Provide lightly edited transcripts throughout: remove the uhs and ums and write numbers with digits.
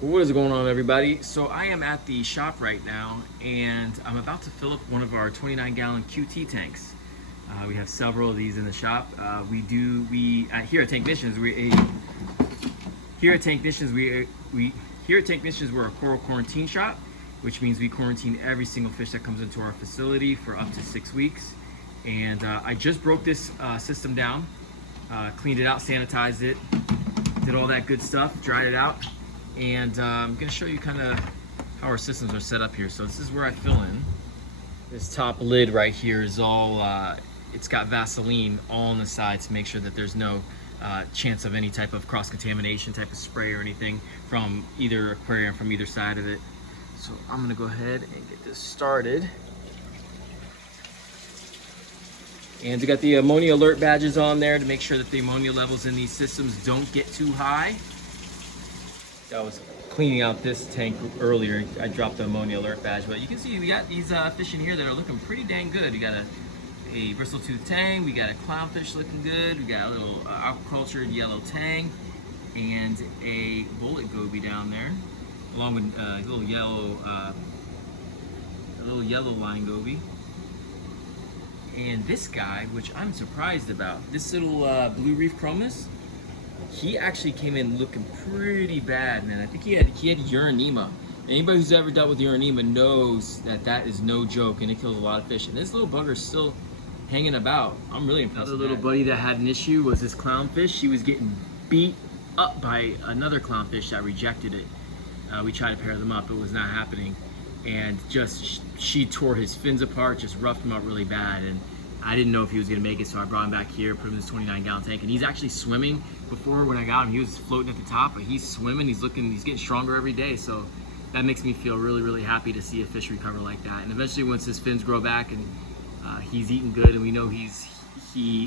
What is going on, everybody? So I am at the shop right now, and I'm about to fill up one of our 29-gallon QT tanks. We have several of these in the shop. Here at Tank Missions, we're a coral quarantine shop, which means we quarantine every single fish that comes into our facility for up to 6 weeks. And I just broke this system down, cleaned it out, sanitized it, did all that good stuff, dried it out. And I'm gonna show you kind of how our systems are set up here. So this is where I fill in. This top lid right here is all, it's got Vaseline all on the sides to make sure that there's no chance of any type of cross-contamination type of spray or anything from either aquarium, from either side of it. So I'm gonna go ahead and get this started. And we got the ammonia alert badges on there to make sure that the ammonia levels in these systems don't get too high. I was cleaning out this tank earlier. I dropped the ammonia alert badge, but you can see we got these fish in here that are looking pretty dang good. We got a bristle-tooth tang, we got a clownfish looking good, we got a little aquacultured yellow tang, and a bullet goby down there, along with a little yellow line goby. And this guy, which I'm surprised about, this little blue reef chromis, he actually came in looking pretty bad, man. I think he had uranema. Anybody who's ever dealt with uranema knows that that is no joke, and it kills a lot of fish. And this little bugger's still hanging about. I'm really impressed. Another little buddy that had an issue was this clownfish. He was getting beat up by another clownfish that rejected it. We tried to pair them up, it was not happening. And just, she tore his fins apart, just roughed him up really bad. And I didn't know if he was gonna make it, so I brought him back here, put him in this 29-gallon tank, and he's actually swimming. Before, when I got him, he was floating at the top, but he's swimming, he's getting stronger every day, so that makes me feel really, really happy to see a fish recover like that. And eventually, once his fins grow back and he's eating good, and we know he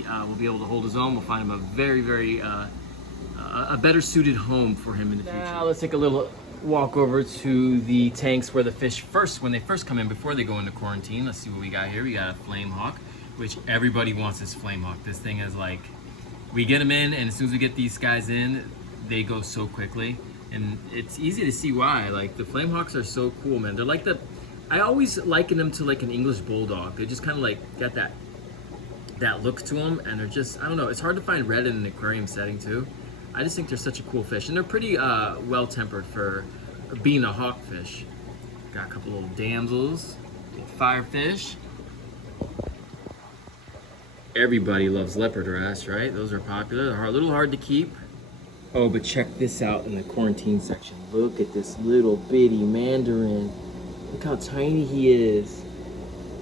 will be able to hold his own, we'll find him a very, a better suited home for him in the future. Now, let's take a little walk over to the tanks where the fish when they first come in, before they go into quarantine. Let's see what we got here. We got a flame hawk, which everybody wants this flame hawk. This thing is like, we get them in, and as soon as we get these guys in, they go so quickly. And it's easy to see why. Like, the flame hawks are so cool, man. They're like I always liken them to like an English bulldog. They just kind of like got that look to them, and they're just, I don't know, it's hard to find red in an aquarium setting too. I just think they're such a cool fish, and they're pretty well-tempered for being a hawk fish. Got a couple little damsels, firefish. Everybody loves leopard wrasse, right? Those are popular. They're a little hard to keep. Oh, but check this out in the quarantine section. Look at this little bitty mandarin. Look how tiny he is.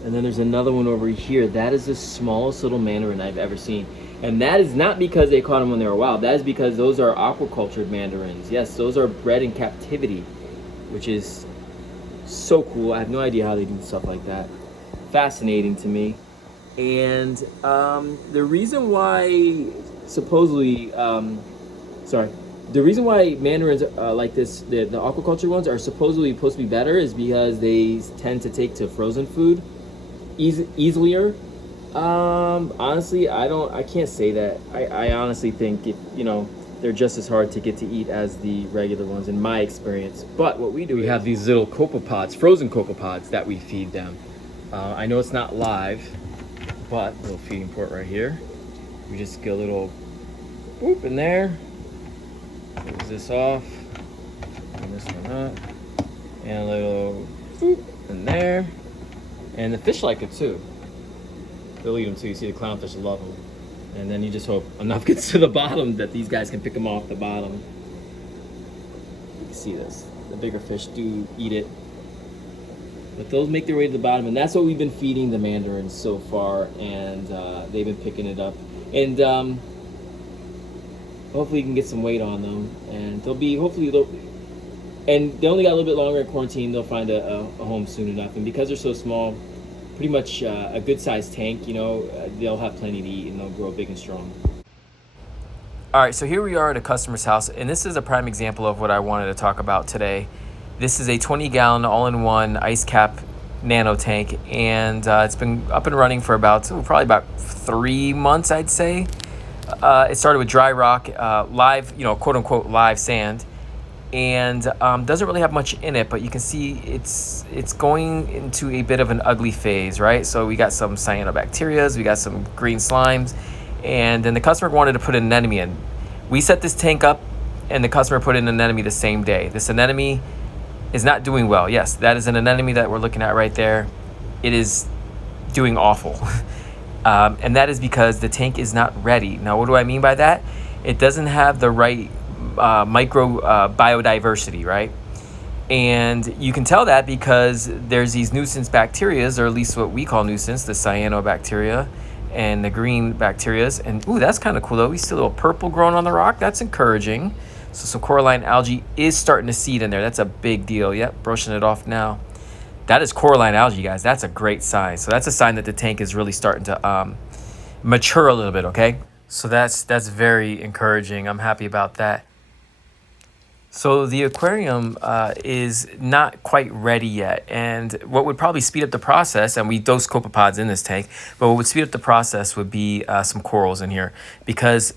And then there's another one over here. That is the smallest little mandarin I've ever seen. And that is not because they caught them when they were wild. That is because those are aquacultured mandarins. Yes, those are bred in captivity, which is so cool. I have no idea how they do stuff like that. Fascinating to me. And the reason why the reason why mandarins like this, the aquaculture ones, are supposedly supposed to be better is because they tend to take to frozen food easier. Honestly, I can't say that. I honestly think they're just as hard to get to eat as the regular ones in my experience. But what we do, we have these little copepods, frozen copepods that we feed them. I know it's not live, but a little feeding port right here. We just get a little boop in there. Close this off. And this one up. And a little boop in there. And the fish like it too. They'll eat them too. You see the clownfish love them. And then you just hope enough gets to the bottom that these guys can pick them off the bottom. You can see this. The bigger fish do eat it. But those make their way to the bottom, and that's what we've been feeding the mandarins so far, and they've been picking it up. And hopefully you can get some weight on them, and and they only got a little bit longer in quarantine. They'll find a home soon enough, and because they're so small, pretty much a good sized tank, they'll have plenty to eat, and they'll grow big and strong. All right, so here we are at a customer's house, and this is a prime example of what I wanted to talk about today. This is a 20-gallon all-in-one ice cap nano tank, and it's been up and running for probably about 3 months, I'd say. It started with dry rock, live, quote unquote live sand, and doesn't really have much in it, but you can see it's going into a bit of an ugly phase, right? So we got some cyanobacterias, we got some green slimes, and then the customer wanted to put an anemone in. We set this tank up, and the customer put in an anemone the same day. This anemone is not doing well. Yes, that is an anemone that we're looking at right there. It is doing awful. And that is because the tank is not ready. Now, what do I mean by that? It doesn't have the right micro biodiversity, right? And you can tell that because there's these nuisance bacteria, or at least what we call nuisance, the cyanobacteria and the green bacterias. And ooh, that's kind of cool though. We see a little purple growing on the rock. That's encouraging. So some coralline algae is starting to seed in there. That's a big deal. Yep, brushing it off now. That is coralline algae, guys. That's a great sign. So that's a sign that the tank is really starting to mature a little bit, okay? So that's very encouraging. I'm happy about that. So the aquarium is not quite ready yet, and what would probably speed up the process, and we dose copepods in this tank, but what would speed up the process would be some corals in here, because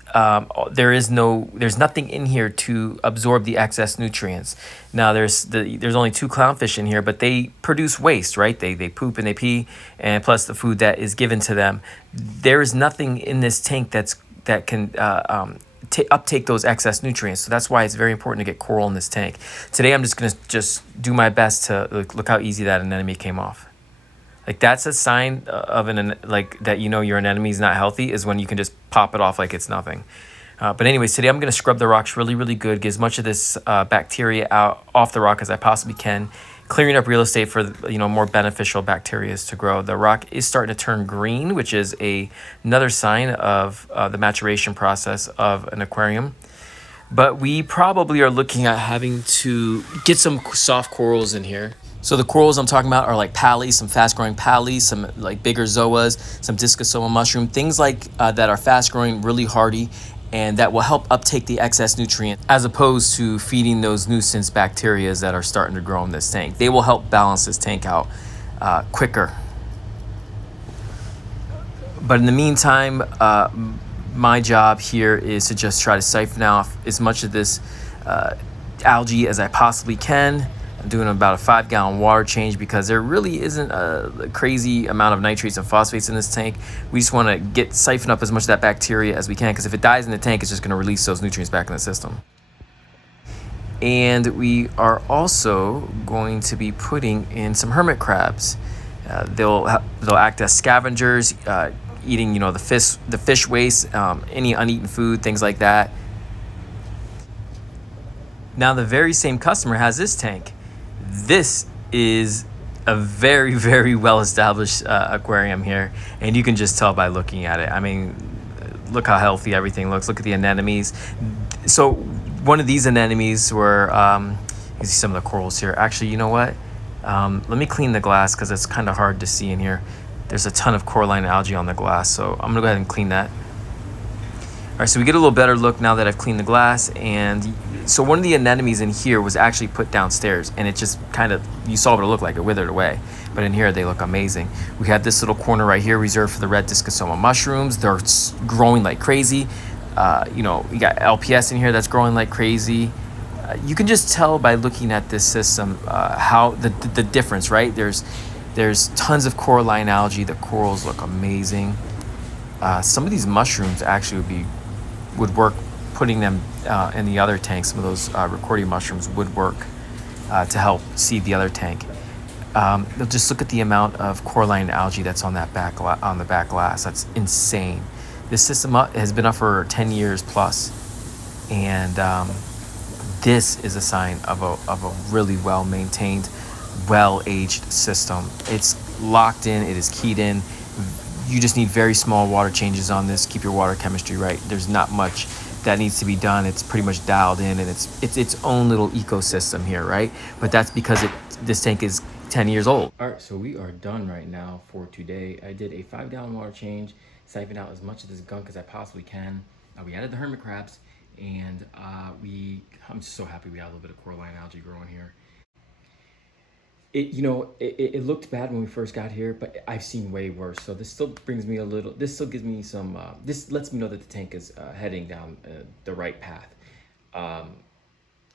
there's nothing in here to absorb the excess nutrients. Now there's only 2 clownfish in here, but they produce waste, right? They poop and they pee, and plus the food that is given to them. There is nothing in this tank that can uptake those excess nutrients. So that's why it's very important to get coral in this tank. Today I'm just going to do my best to look how easy that anemone came off. Like that's a sign of that your anemone is not healthy, is when you can just pop it off like it's nothing. But anyways, today I'm going to scrub the rocks really, really good, get as much of this bacteria off the rock as I possibly can, clearing up real estate for more beneficial bacteria to grow. The rock is starting to turn green, which is another sign of the maturation process of an aquarium. But we probably are looking at having to get some soft corals in here. So the corals I'm talking about are like pallies, some fast-growing pallies, some like bigger zoas, some discosoma mushroom, things like that are fast-growing, really hardy, and that will help uptake the excess nutrient, as opposed to feeding those nuisance bacteria that are starting to grow in this tank. They will help balance this tank out quicker. But in the meantime, my job here is to just try to siphon off as much of this algae as I possibly can. I'm doing about a 5-gallon water change because there really isn't a crazy amount of nitrates and phosphates in this tank. We just want to siphon up as much of that bacteria as we can, because if it dies in the tank, it's just going to release those nutrients back in the system. And we are also going to be putting in some hermit crabs. They'll act as scavengers, eating the fish waste, any uneaten food, things like that. Now the very same customer has this tank. This is a very, very well-established aquarium here, and you can just tell by looking at it. I mean, look how healthy everything looks. Look at the anemones. So one of these anemones were, you see some of the corals here. Actually, you know what? Let me clean the glass because it's kind of hard to see in here. There's a ton of coralline algae on the glass, so I'm gonna go ahead and clean that. All right, so we get a little better look now that I've cleaned the glass. And so one of the anemones in here was actually put downstairs, and it just you saw what it looked like, it withered away. But in here, they look amazing. We had this little corner right here reserved for the red discosoma mushrooms. They're growing like crazy. You got LPS in here that's growing like crazy. You can just tell by looking at this system how the difference, right? There's tons of coralline algae. The corals look amazing. Some of these mushrooms actually would work. Putting them in the other tank, some of those Recordia mushrooms would work to help seed the other tank. Just look at the amount of coralline algae that's on that on the back glass. That's insane. This system has been up for 10 years plus, and this is a sign of a really well-maintained, well-aged system. It's locked in. It is keyed in. You just need very small water changes on this. Keep your water chemistry right. There's not much that needs to be done. It's pretty much dialed in, and it's its own little ecosystem here, right? But that's because this tank is 10 years old. All right, so we are done right now for today. I did a 5-gallon water change, siphoned out as much of this gunk as I possibly can. We added the hermit crabs, and I'm so happy we got a little bit of coralline algae growing here. It looked bad when we first got here, but I've seen way worse. So this still gives me this lets me know that the tank is heading down the right path.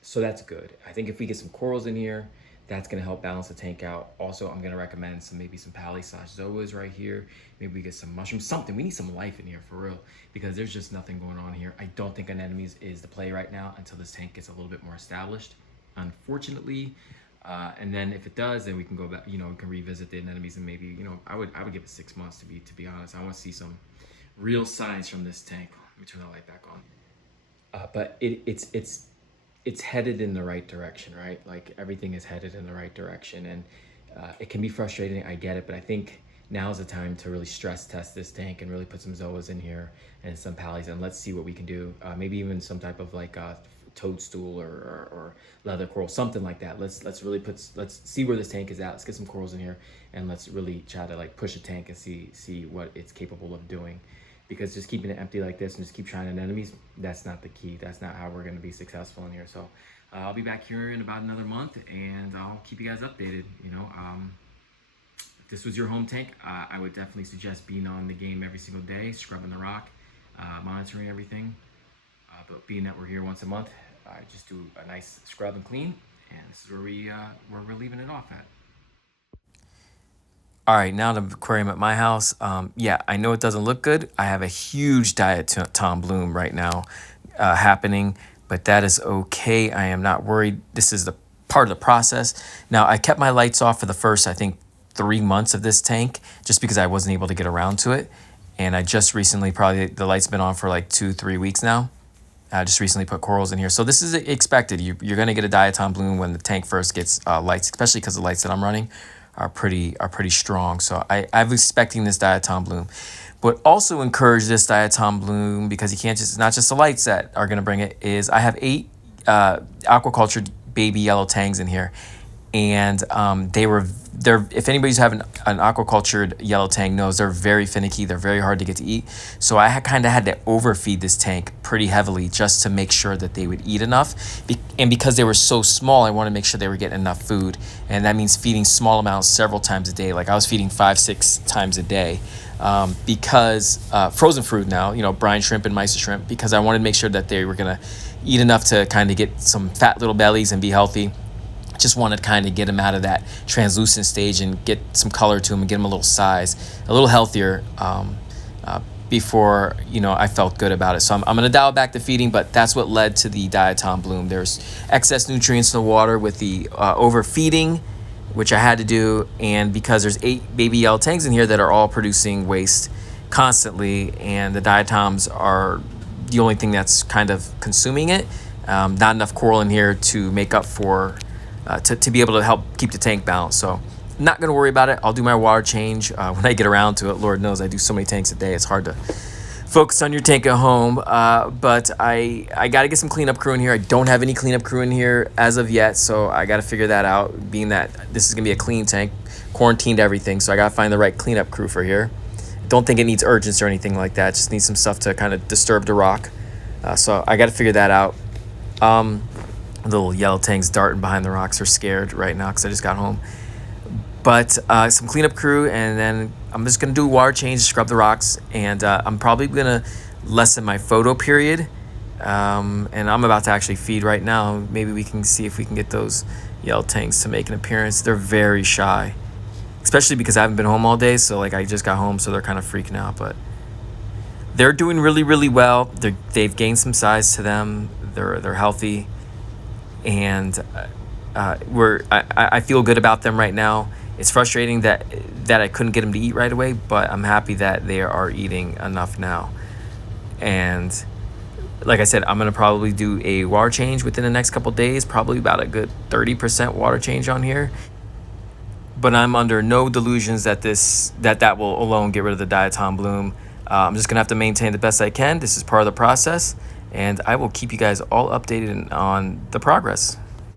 So that's good. I think if we get some corals in here, that's gonna help balance the tank out. Also, I'm gonna recommend maybe some pali/zoas right here. Maybe we get some mushrooms, something. We need some life in here for real, because there's just nothing going on here. I don't think anemones is the play right now until this tank gets a little bit more established, unfortunately. And then if it does, then we can go back, we can revisit the anemones, and maybe, I would give it 6 months to be honest. I want to see some real signs from this tank. Let me turn the light back on. But it's headed in the right direction, right? Like everything is headed in the right direction, and it can be frustrating. I get it, but I think now's the time to really stress test this tank and really put some zoas in here and some pallies, and let's see what we can do. Maybe even some type of like toadstool or leather coral, something like that. Let's see where this tank is at. Let's get some corals in here, and let's really try to like push a tank and see what it's capable of doing. Because just keeping it empty like this and just keep trying anemones, that's not the key. That's not how we're going to be successful in here. So I'll be back here in about another month, and I'll keep you guys updated. If this was your home tank, I would definitely suggest being on the game every single day, scrubbing the rock, monitoring everything. But being that we're here once a month, I just do a nice scrub and clean, and this is where we're leaving it off at. All right, now the aquarium at my house. Yeah, I know it doesn't look good. I have a huge diatom bloom right now happening, but that is okay. I am not worried. This is the part of the process. Now, I kept my lights off for the first, I think, 3 months of this tank, just because I wasn't able to get around to it. And I just recently, probably the light's been on for like 2-3 weeks now. I just recently put corals in here. So this is expected. You're gonna get a diatom bloom when the tank first gets lights, especially because the lights that I'm running are pretty strong. So I'm expecting this diatom bloom, but also encourage this diatom bloom because it's not just the lights that are gonna bring it. Is I have 8 aquaculture baby yellow tangs in here, and if anybody's having an aquacultured yellow tang knows they're very finicky. They're very hard to get to eat. So I kind of had to overfeed this tank pretty heavily just to make sure that they would eat enough. And because they were so small, I wanted to make sure they were getting enough food. And that means feeding small amounts several times a day. Like I was feeding 5-6 times a day because frozen fruit now, brine shrimp and mysis shrimp, because I wanted to make sure that they were going to eat enough to kind of get some fat little bellies and be healthy. Just wanted to kind of get them out of that translucent stage and get some color to them and get them a little size, a little healthier before, I felt good about it. So I'm going to dial back the feeding, but that's what led to the diatom bloom. There's excess nutrients in the water with the overfeeding, which I had to do. And because there's 8 baby yellow tangs in here that are all producing waste constantly, and the diatoms are the only thing that's kind of consuming it. Not enough coral in here to make up for to be able to help keep the tank balanced. So not going to worry about it. I'll do my water change when I get around to it. Lord knows I do so many tanks a day. It's hard to focus on your tank at home. But I got to get some cleanup crew in here. I don't have any cleanup crew in here as of yet. So I got to figure that out, being that this is going to be a clean tank, quarantined everything. So I got to find the right cleanup crew for here. Don't think it needs urgency or anything like that. Just needs some stuff to kind of disturb the rock. So I got to figure that out. Little yellow tangs darting behind the rocks are scared right now because I just got home. But some cleanup crew, and then I'm just going to do a water change, scrub the rocks, and I'm probably going to lessen my photo period. And I'm about to actually feed right now. Maybe we can see if we can get those yellow tangs to make an appearance. They're very shy, especially because I haven't been home all day. So like I just got home, so they're kind of freaking out. But they're doing really, really well. They've gained some size to them. They're healthy. And I feel good about them right now. It's frustrating that I couldn't get them to eat right away, but I'm happy that they are eating enough now. And like I said, I'm going to probably do a water change within the next couple days, probably about a good 30% water change on here. But I'm under no delusions that that will alone get rid of the diatom bloom. I'm just going to have to maintain the best I can. This is part of the process. And I will keep you guys all updated on the progress.